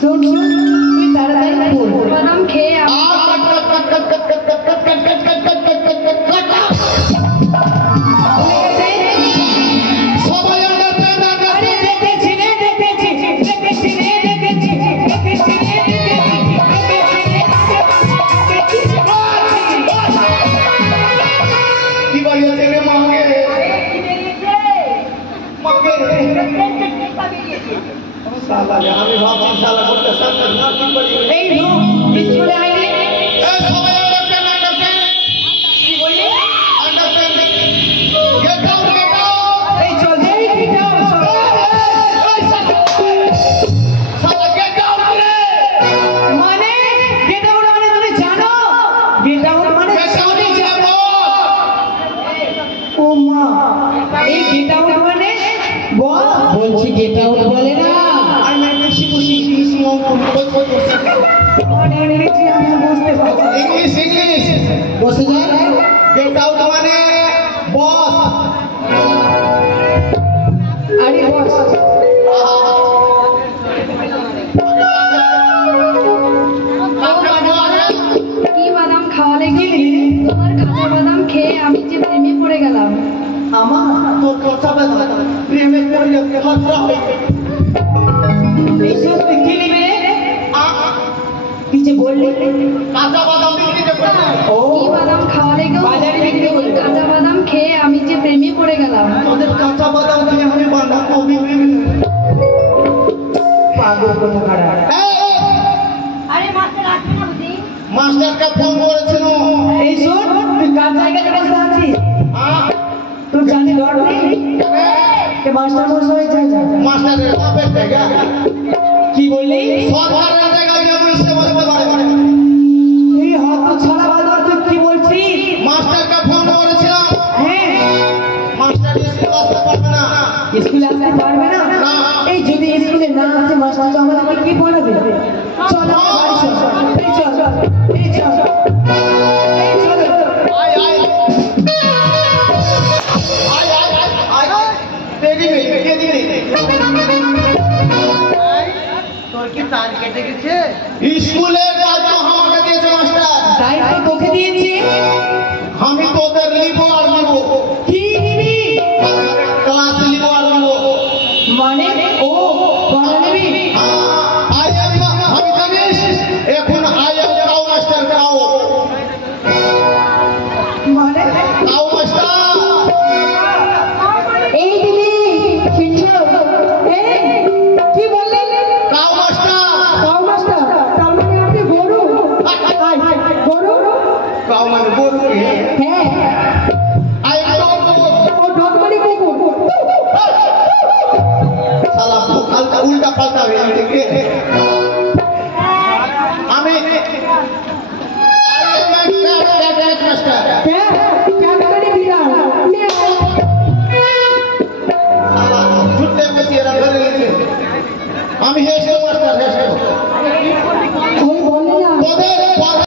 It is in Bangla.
सुन सुन तारा तारा बोल हम खे আমি ভাবছি শালা করতে সামনে কি করি এই নো স্কুলে আইনি এই সবাই আন্ডারস্ট্যান্ড কি বললি আন্ডারস্ট্যান্ড গেট আউট এই চল এই গেট আউট শালা গেট আউট রে মানে গেট আউট মানে তুমি জানো গেট আউট মানে সামনে যাব ও মা এই গেট আউট মানে বল বলছি গেট আউট বলে না আই মাই খুশি খুশি মানে ইংরেজি আমি বুঝতে পারছি ইংলিশ বসে যায় গেট আউট মানে বস আরে বস কি বাদাম খাওয়ালে কি তোমার কাঁচা বাদাম খেয়ে আমি যে প্রেমে পড়ে গেলাম আমার তোর কথা বলা প্রেমে পড়ে যাবে খতরা হয়ে এইসব কি নেবে কিছু বললি কাঁচা বাদাম বিক্রি করছে ও কি বাদাম খাওয়ালে গো বাজারে বিক্রি করে। কাঁচা বাদাম খেয়ে আমি যে প্রেমে পড়ে গেলাম তোদের কাঁচা বাদাম দিয়ে আমি বানাবো পাগল কোনো খারাপ আরে মাস্টার আসবে না বুঝি মাস্টারকে ফোন করেছিল এই শোন তুই কার জায়গায় বসে আছিস তোর জানি ডর নেই এ মাস্টার মশাই যাই যা মাস্টারের বাপের জায়গা কি বললি সরকারের জায়গায় গিয়ে বসে বসতে পারে এই হত ছাড়া বাদর তুই কি বলছিস মাস্টারকে ফোন করেছিলাম হ্যাঁ মাস্টার স্কুল আসতে পারবে না স্কুলে আসতে পারবে না না। এই যদি স্কুলে না আসে মাস্টার তো আমাদেরকে কি পড়াবে চল বাড়ি চল এই চল এই চল এই চল আয় আয় আয় আয় আয় রেডি তোর কি তার কেটে গেছে স্কুলের কাজ তো আমাকে দিয়েছে মাস্টার তাই তো তোকে দিয়েছি আমি তোদের লিখবো আর লিখবো কি নিবি ক্লাস লিখবো আর লিখবো মানে ও পড়া নিবি আই এম আমি জানিস এখন I am cow master cow মানে কাউ মাস্টার এই দিদি শিক্ষক এই কি বললেন কাউ মাস্টার কাউ মাস্টার তার মানে আপনি গরু গরু কাউ মানে গরু হ্যাঁ আই এম ও ডগমারি কুকুর সালা উল্টা উল্টা পাল্টা হয়ে গেছে আমি মাস্টার হ্যাঁ ক্যাডবেরি বিড়াল আমি হেসে মাস্টার হেসে